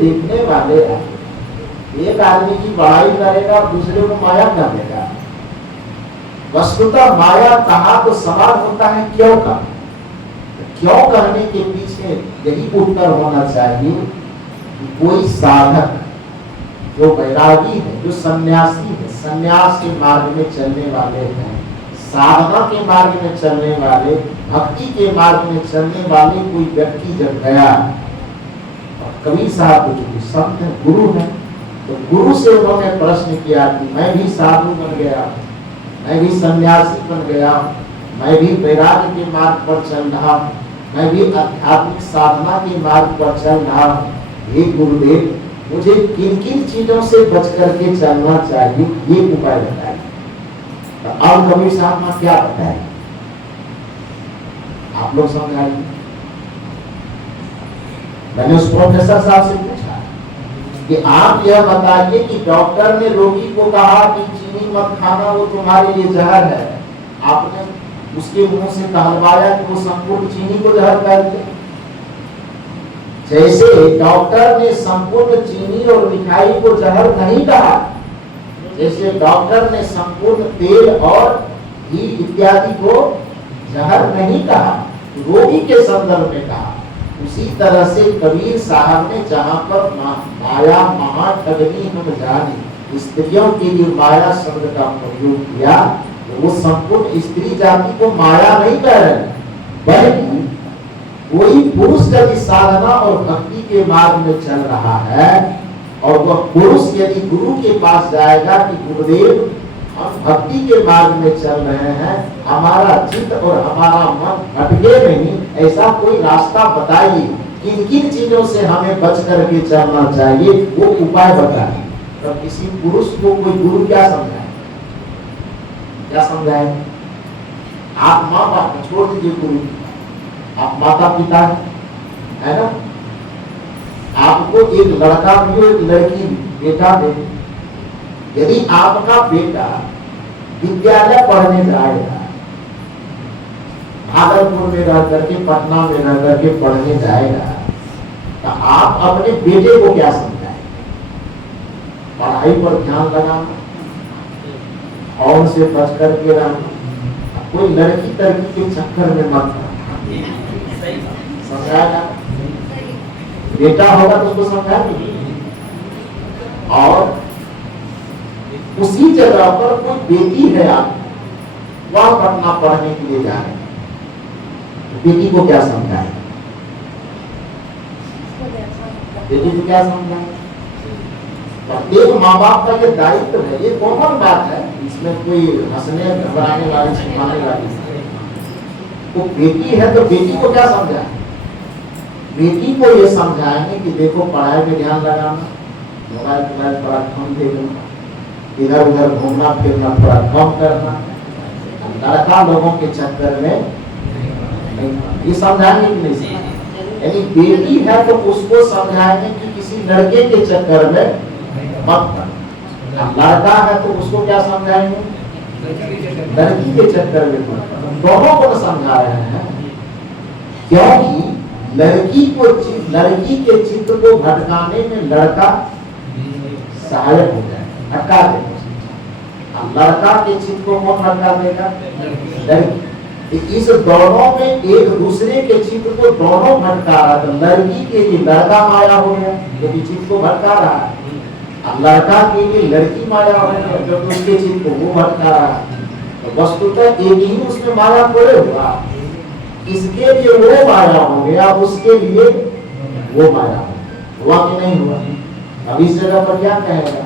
देखने वाले हैं। एक आदमी की बड़ाई करेगा और दूसरे को माया कर देगा। वस्तुतः माया कहा तो सवाल होता है क्यों का। क्यों करने के पीछे यही उत्तर होना चाहिए कि कोई साधक जो वैरागी है, जो सन्यासी है, सन्यास के मार्ग में चलने वाले हैं, साधना के मार्ग में चलने वाले, भक्ति के मार्ग में चलने वाले कोई व्यक्ति जब गया, और कबीर साहब जो संत है, गुरु है, तो गुरु से उन्होंने प्रश्न किया कि मैं भी साधु बन गया, मैं भी सन्यासी बन गया, मैं भी वैराग्य के मार्ग पर चल रहा, मैं भी आध्यात्मिक साधना के मार्ग पर चल रहा, हे गुरुदेव मुझे किन किन चीजों से बच करके चलना चाहिए, ये उपाय बताइए। तो अब कबीर साहब ने क्या बताया, आप लोग समझाइए। मैंने उस प्रोफेसर साहब से पूछा कि आप यह बताइए कि डॉक्टर ने रोगी को कहा कि चीनी मत खाना, वो तुम्हारे लिए जहर है, आपने उसके मुंह से कहलवाया कि वो संपूर्ण चीनी को जहर कर दे। जैसे डॉक्टर ने संपूर्ण चीनी और मिठाई को जहर नहीं कहा, जैसे डॉक्टर ने संपूर्ण तेल और घी इत्यादि को जहर नहीं कहा, रोगी के संदर्भ में कहा, उसी तरह से कबीर साहब ने जहां पर माया महाठगनी हम जाने, स्त्रियों के लिए माया शब्द का प्रयोग किया, तो वो संपूर्ण स्त्री जाति को माया नहीं कह रहे, बल्कि कोई पुरुष यदि साधना और भक्ति के मार्ग में चल रहा है और वह पुरुष यदि गुरु के पास जाएगा कि गुरुदेव हम भक्ति के मार्ग में चल रहे हैं, हमारा चित्त और हमारा मन भटके नहीं, ऐसा कोई रास्ता बताइए, किन किन चीजों से हमें बच करके चलना चाहिए, वो उपाय बताइए। तो किसी पुरुष को कोई गुरु क्या समझाए, क्या समझाए? आप माँ बाप को छोड़ दीजिए, गुरु आप माता पिता है ना, आपको एक लड़का भी एक लड़की बेटा दे, यदि आपका बेटा विद्यालय पढ़ने जाएगा, भागलपुर में रह करके, पटना में रह करके पढ़ने जाएगा, तो आप अपने बेटे को क्या समझाएं? पढ़ाई पर ध्यान लगाना, और से बच करके रहना, कोई लड़की तड़की के चक्कर में मत समझाएगा। बेटा होगा तो उसको समझाएंगे। और उसी जगह पर कोई बेटी है, आप वह पटना पढ़ने के लिए जा रहे हैं, बेटी को क्या समझाए? बेटी को क्या समझाए? प्रत्येक माँ बाप का ये दायित्व है, ये कॉमन बात है, इसमें कोई हंसने घबराने वाली छिपाने वाली। तो बेटी है तो बेटी को क्या समझाए? बेटी को ये समझाएंगे कि देखो पढ़ाई में ध्यान लगाना, मोबाइल थोड़ा कम देखना, इधर उधर घूमना फिरना थोड़ा कम करना, लड़का लोगों के चक्कर में नहीं, ये समझाएंगे कि नहीं? यानी बेटी है तो उसको समझाएंगे कि किसी लड़के के चक्कर में मत पड़ना, लड़का है तो उसको क्या समझाएंगे? लड़की के चक्कर में मत पड़ना। दोनों को समझा रहे हैं, क्योंकि लड़की के चित्त को भटकाने में लड़का सहायक हो जाए, भटका देगा। लड़का के चित्त को कौन भटका देगा? लड़की। इस दोनों में एक दूसरे के चित्त को दोनों भटका रहा था। लड़की के लिए लड़का माया हो गया क्योंकि चित्त को भटका रहा है, लड़का के लिए लड़की माया हो गया क्योंकि उसके चित्त को वो भटका रहा है। तो वस्तुतः एक ही उसमें माया खोए हुआ, इसके लिए वो माया हो गया, उसके लिए वो माया हुआ कि नहीं हुआ? अब इस जगह पर क्या कहेगा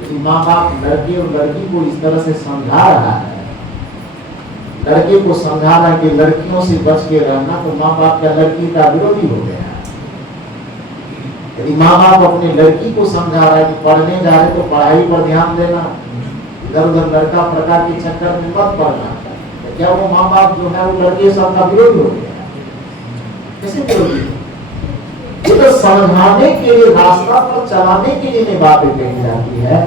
कि माँ बाप लड़के और लड़की को इस तरह से समझा रहा है, लड़के को समझा रहा है कि लड़कियों से बच के रहना, तो माँ बाप का लड़की का विरोधी हो गया। यदि माँ बाप अपने लड़की को समझा रहा है कि पढ़ने जा रहे तो पढ़ाई पर ध्यान देना, इधर उधर लड़का प्रकार के चक्कर में मत पड़ना, तो क्या वो माँ बाप जो है वो लड़के सबका विरोध हो गया? कैसे विरोधी? ये तो समझाने के लिए, रास्ता पर चलाने के लिए बातें कही जाती है।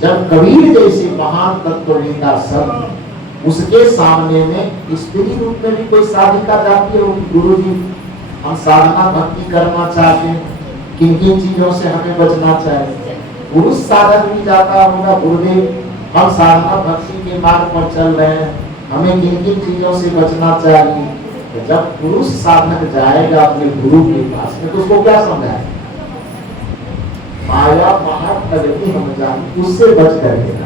जब कबीर जैसे महान तत्ववेता सब उसके सामने में स्त्री रूप में भी कोई साधिका जाती है, गुरु जी हम साधना भक्ति करना चाहते हैं, किन किन चीजों से हमें बचना चाहिए। पुरुष साधक भी जाता होगा, गुरुदेव हम साधना भक्ति के मार्ग पर चल रहे हैं, हमें किन किन चीजों से बचना चाहिए। तो जब पुरुष साधक जाएगा अपने गुरु के पास में, तो उसको क्या समझाएगा? माया महाप्रगति हम जाने, उससे बच करके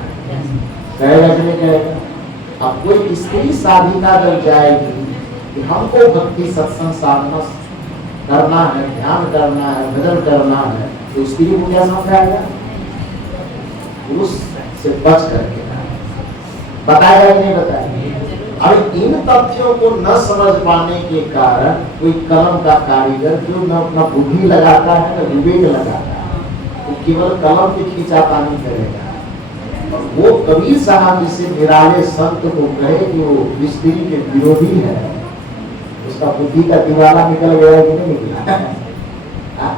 कहेगा कि नहीं कहेगा। अब कोई स्त्री साधिका जब जाएगी कि हमको भक्ति सत्संग साधना करना है, ध्यान करना है, भजन करना है, तो स्त्री को क्या समझाएगा? पुरुष से बच करके बताएगा कि नहीं बताएगा। अब इन तथ्यों को न समझ पाने के कारण कोई कलम का कारीगर जो न अपना बुद्धि लगाता है न विवेक लगाता है, वो केवल कलम की खींचातानी करेगा। और वो कबीर साहब जिसे निराले संत को कहे कि वो स्त्री के विरोधी है, उसका बुद्धि का दिवाला निकल गया कि नहीं निकला?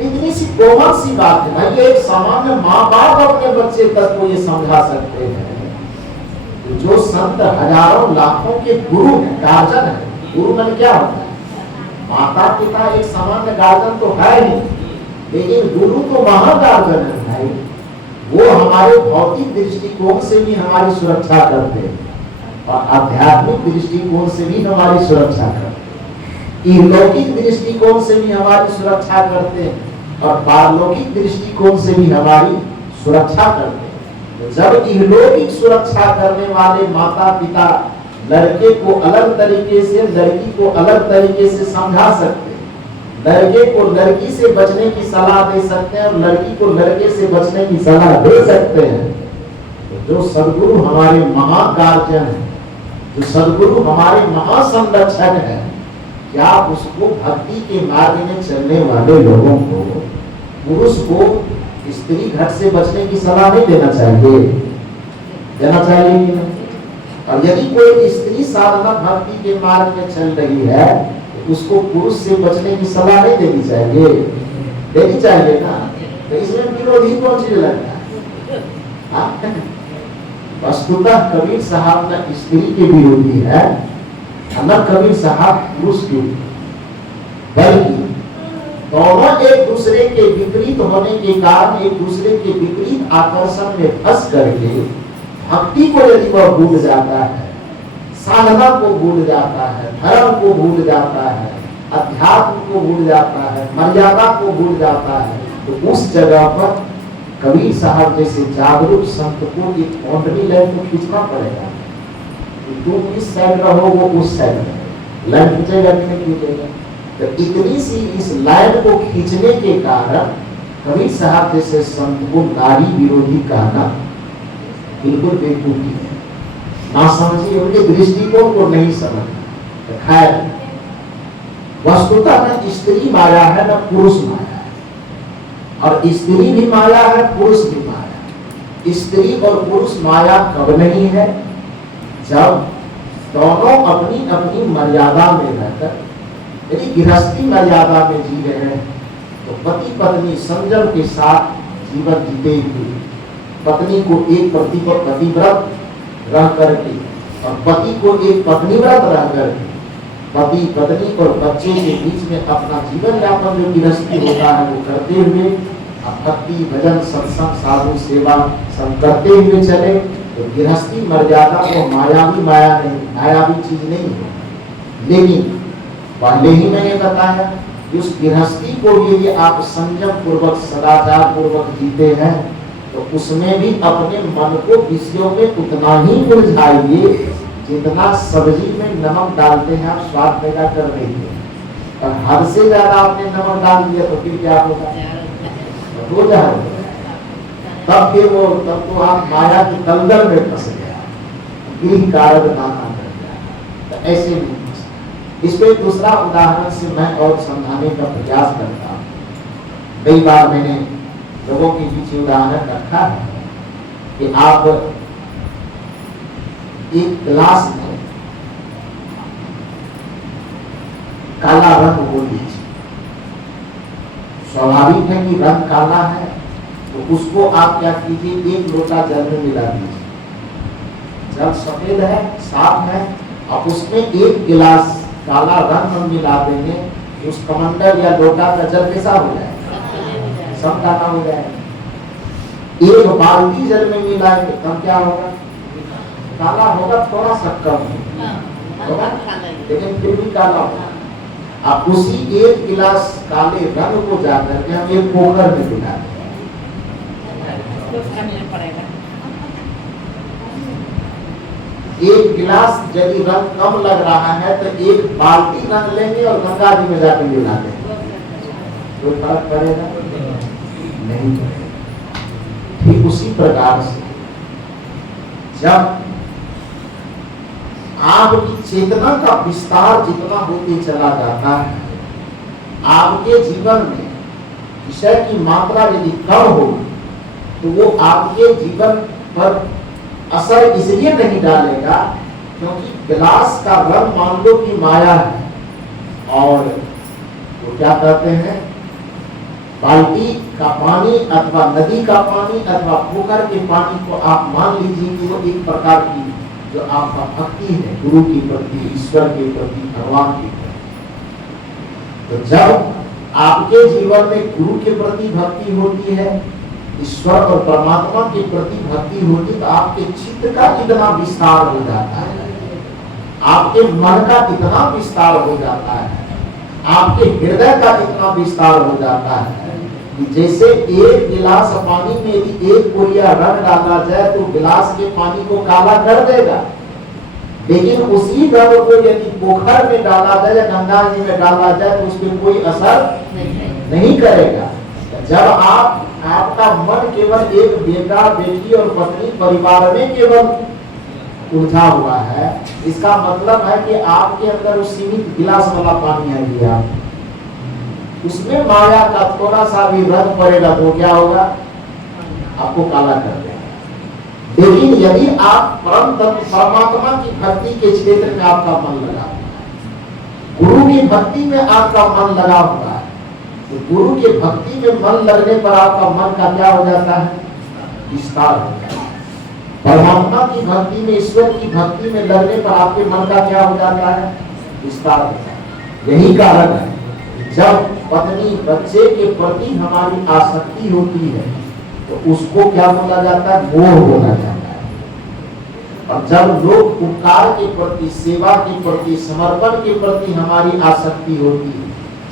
इतनी सी कोमल सी बात है भाई। एक सामान्य माँ बाप अपने बच्चे तक को ये समझा सकते हैं। जो संत हजारों लाखों के गुरु हैं, गार्जन है। गुरु मन क्या होता है? माता पिता एक सामान्य गार्जन तो है ही, लेकिन गुरु तो महागार्जन है भाई। वो हमारे भौतिक दृष्टिकोण से भी हमारी सुरक्षा करते हैं और आध्यात्मिक दृष्टिकोण से भी हमारी सुरक्षा करते हैं, लौकिक दृष्टिकोण से भी हमारी सुरक्षा करते हैं और पारलौकिक दृष्टिकोण से भी हमारी सुरक्षा करते हैं। तो जब इहलौकिक सुरक्षा करने वाले माता पिता लड़के को अलग तरीके से, लड़की को अलग तरीके से समझा सकते हैं, लड़के को लड़की से बचने की सलाह दे सकते हैं और लड़की को लड़के से बचने की सलाह दे सकते हैं, तो जो सदगुरु हमारे महागार्जन है, जो सदगुरु हमारे महासंरक्षक है, क्या उसको भक्ति के मार्ग में चलने वाले लोगों को, पुरुष को स्त्री घट से बचने की सलाह नहीं देना चाहिए? देना चाहिए कि नहीं? और यदि कोई स्त्री साधना भक्ति के मार्ग में चल रही है, तो उसको पुरुष से बचने की सलाह नहीं देनी चाहिए? देनी चाहिए ना। तो इसमें विरोधी कौन चीज लगता है? वस्तुतः कबीर साहब न स्त्री के विरोधी है, न कबीर साहब पुरुष के, बल्कि दोनों एक दूसरे के विपरीत होने के कारण एक दूसरे के विपरीत आकर्षण में फंस करके भक्ति को यदि वह भूल जाता है, साधना को भूल जाता है, धर्म को भूल जाता है, अध्यात्म को भूल जाता है, मर्यादा को भूल जाता है, तो उस जगह पर कबीर साहब जैसे जागरूक संत को एक बाउंड्री लाइन को खींचना पड़ेगा। तुम इस साइड रहो, वो उस साइड रहो, लाइन खींचेगा कि नहीं खींचेगा? तो इतनी सी इस लाइन को खींचने के कारण कबीर साहब जैसे संत को नारी विरोधी कहना बिल्कुल बेवकूफी है, ना समझिए, उनके दृष्टिकोण को नहीं समझ। खैर, वस्तुतः न स्त्री माया है न पुरुष माया है, और स्त्री भी माया है, पुरुष भी माया है। स्त्री और पुरुष माया कब नहीं है? जब दोनों अपनी अपनी मर्यादा में रहकर, यदि गृहस्थी मर्यादा में जी रहे हैं, तो पति पत्नी संयम के साथ जीवन जीते हुए पत्नी को एक पतिव्रत रह करके और पति को एक पत्नीव्रत रह करके पति पत्नी और बच्चे के बीच में अपना जीवन यापन जो गृहस्थी होता है वो करते हुए भक्ति भजन सत्संग साधु सेवा सब करते हुए चले, तो गृहस्थी मर्यादा को मायावी माया नहीं, मायावी चीज नहीं है। लेकिन पहले ही मैंने बताया कि उस गृहस्थी को यदि आप संयम पूर्वक सदाचार पूर्वक जीते हैं, तो उसमें भी अपने मन को विषयों में उतना ही उलझाइए जितना सब्जी में नमक डालते हैं आप स्वाद पैदा कर रही है। और हद से ज्यादा आपने नमक डाल दिया तो फिर क्या होगा? हो जाएगा। तब तो आप माया की दलदल में फंस गया, गृह कारक नाना कर गया। तो ऐसे नहीं। इस पे दूसरा उदाहरण से मैं और समझाने का प्रयास करता हूँ। कई बार मैंने लोगों के बीच उदाहरण रखा है कि आप एक गिलास में काला रंग घोल लीजिए। स्वाभाविक है कि रंग काला है, तो उसको आप क्या कीजिए, एक लोटा जल में मिला दीजिए। जल सफेद है, साफ है, आप उसमें एक गिलास काला रंग हम मिला देंगे, उस कमंडल या लोटा का जल कैसा हो जाए? सब काला हो जाएगा। एक बाल्टी जल में मिलाएंगे तब क्या होगा? काला होगा, थोड़ा सा कम होगा लेकिन फिर भी काला होगा। अब उसी एक गिलास काले रंग को जाकर के हम एक पोखर में मिला दें, एक गिलास यदि रंग कम लग रहा है तो एक बाल्टी रंग लेंगे और गंगा जी में जाकर मिला देंगे, कोई फर्क पड़ेगा? नहीं पड़ेगा। ठीक उसी प्रकार से जब आपकी चेतना का विस्तार जितना होते चला जाता है, आपके जीवन में विषय की मात्रा यदि कम हो तो वो आपके जीवन पर असर इसलिए नहीं डालेगा क्योंकि गिलास का रंग मान लो कि माया है, और वो क्या कहते हैं, बाल्टी का पानी अथवा नदी का पानी अथवा पोखर के पानी को आप मान लीजिए कि वो एक प्रकार की जो आपका भक्ति है गुरु के प्रति, ईश्वर के प्रति, भगवान के प्रति। तो जब आपके जीवन में गुरु के प्रति भक्ति होती है, ईश्वर और परमात्मा के प्रति भक्ति होती, तो आपके चित्त का इतना विस्तार हो जाता है, आपके मन का इतना विस्तार हो जाता है, आपके हृदय का इतना विस्तार हो जाता है कि जैसे एक गिलास पानी में यदि एक कोरिया रंग डाला जाए तो गिलास के पानी को काला कर देगा, लेकिन उसी रंग को यदि पोखर में डाला जाए या गंगा जी में डाला जाए तो उसमें कोई असर नहीं करेगा। जब आपका मन केवल एक बेटा, बेटी और पत्नी परिवार में केवल उलझा हुआ है, इसका मतलब है कि आपके अंदर उस सीमित गिलास वाला पानी है गया, उसमें माया का थोड़ा सा भी रंग पड़ेगा तो क्या होगा? आपको काला कर देगा। लेकिन यदि आप परम तत्व परमात्मा की भक्ति के क्षेत्र में आपका मन लगा हुआ है, गुरु की भक्ति में आपका मन लगा हुआ है, तो गुरु के भक्ति में मन लगने पर आपका मन का क्या हो जाता है? विस्तार हो जाता है। परमात्मा की भक्ति में, ईश्वर की भक्ति में लगने पर आपके मन का क्या हो जाता है? विस्तार हो जाता है। यही कारण है जब पत्नी बच्चे के प्रति हमारी आसक्ति होती है तो उसको क्या बोला जाता है? मोह बोला जाता है। और जब लोग उपकार के प्रति, सेवा के प्रति, समर्पण के प्रति हमारी आसक्ति होती है,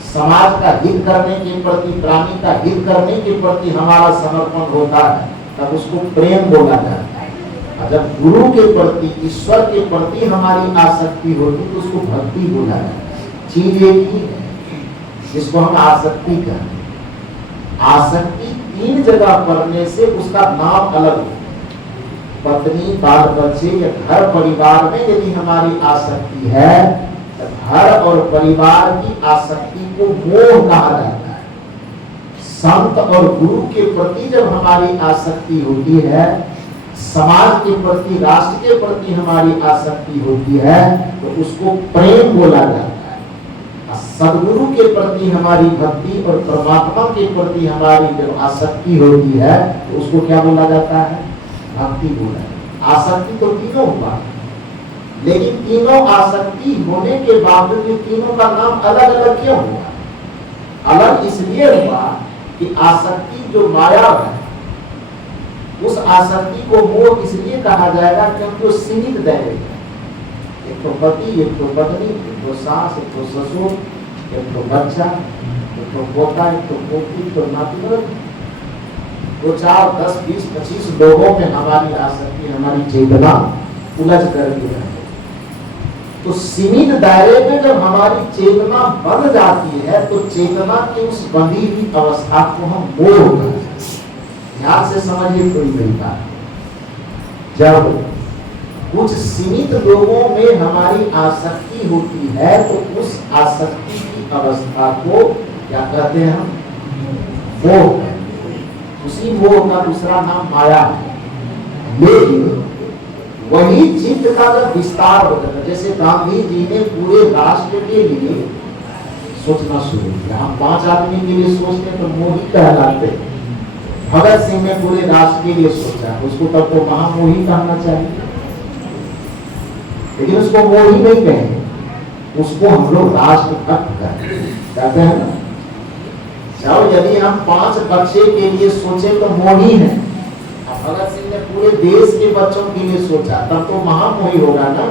समाज का हित करने के प्रति, प्राणी का हित करने के प्रति हमारा समर्पण होता है, तब उसको प्रेम बोला जाता है। और जब गुरु के प्रति, ईश्वर के प्रति हमारी आसक्ति होती है तो उसको भक्ति बोला जाता है। चीज एक ही है जिसको हम आसक्ति कहते हैं। आसक्ति तीन जगह पढ़ने से उसका नाम अलग है। पत्नी, बाल बच्चे या घर परिवार में यदि हमारी आसक्ति है तो घर और परिवार की आसक्ति को मोह कहा जाता है। संत और गुरु के प्रति जब हमारी आसक्ति होती है, समाज के प्रति, राष्ट्र के प्रति हमारी आसक्ति होती है तो उसको प्रेम बोला जाता है। सदगुरु के प्रति हमारी भक्ति और परमात्मा के प्रति हमारी जब आसक्ति होती है तो उसको क्या बोला जाता है? भक्ति बोला जाता है। आसक्ति तो तीनों हुआ, लेकिन तीनों आसक्ति होने के बावजूद तीनों का नाम अलग अलग क्यों हुआ? अलग इसलिए हुआ कि आसक्ति जो माया है, उस आसक्ति को मोह इसलिए कहा जाएगा क्योंकि वो सीमित दायरे में, एक तो पति, एक तो पत्नी, एक तो सास, एक तो ससुर, एक तो बच्चा, एक तो पोता, एक तो पोती, एक तो नाती, दो चार 10 20 25 लोगों में हमारी आसक्ति, हमारी चेतना उलझ कर दी है। तो सीमित दायरे में जब हमारी चेतना बंध जाती है तो चेतना की उस बंधी हुई अवस्था को हम मोह कहते हैं। ध्यान से समझिए कोई मेरी बात। जब कुछ सीमित लोगों में हमारी आसक्ति होती है तो उस आसक्ति की अवस्था को क्या कहते हैं? हम मोह कहते हैं। उसी मोह का दूसरा नाम माया है। लेकिन वही चित्त का जब विस्तार होता है, जैसे गांधी जी ने पूरे राष्ट्र के लिए सोचना शुरू किया। हम 5 आदमी के लिए सोचते तो मोही कहलाते। भगत सिंह ने पूरे राष्ट्र के लिए सोचा, उसको तब तो महामोही कहना चाहिए, लेकिन उसको मोही नहीं कहेंगे, उसको हम लोग राष्ट्र भक्त कहते हैं ना। जब यदि हम 5 बच्चे के लिए सोचे तो मोही है। अब भगत सिंह ने पूरे देश के बच्चों के लिए सोचा, तब तो महामोही होगा ना।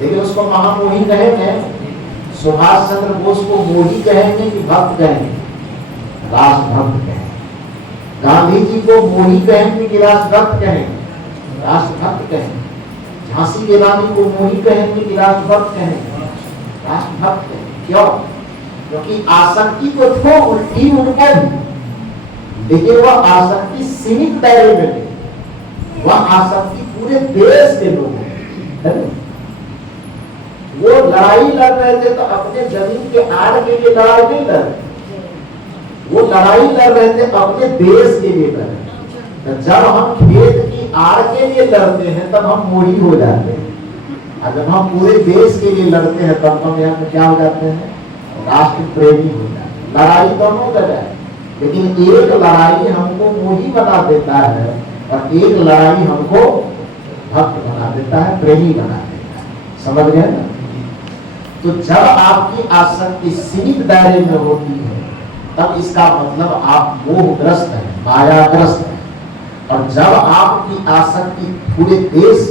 लेकिन उसको महामोही कहेंगे, सुभाष चंद्र बोस को मोही कहेंगे कि भक्त कहेंगे? राष्ट्रभक्त कहेंगे। गांधी जी को मोही कहेंगे कि राष्ट्रभक्त कहेंगे? राष्ट्रभक्त कहेंगे। झांसी की रानी को मोही कहेंगे कि राष्ट्रभक्त कहेंगे? राष्ट्रभक्त कहेंगे। क्यों? क्योंकि आसक्ति तो थो उल्टी उनको भी, लेकिन वह आसक्ति सीमित दायरे में नहीं, वह आसक्ति पूरे देश के लोगों है। वो लड़ाई लड़ रहे थे तो अपने जमीन के आड़ के लिए लड़ाई नहीं लड़ रहे, वो लड़ाई लड़ रहे थे अपने देश के लिए लड़ रहे। तो जब हम खेत की आड़ के लिए लड़ते हैं तब हम मोही हो जाते हैं, और जब हम पूरे देश के लिए लड़ते हैं तब हम यहाँ पे क्या हो जाते हैं? राष्ट्र प्रेमी हो जाते हैं। लड़ाई दोनों जगह है, लेकिन एक लड़ाई हमको मोही बना देता है और एक लड़ाई हमको भक्त बना देता है, प्रेमी बना देता है। समझ गए ना? तो जब आपकी आसक्ति सीमित दायरे में होती है तब इसका मतलब आप मोहग्रस्त हैं, मायाग्रस्त हैं। और जब आपकी आसक्ति पूरे देश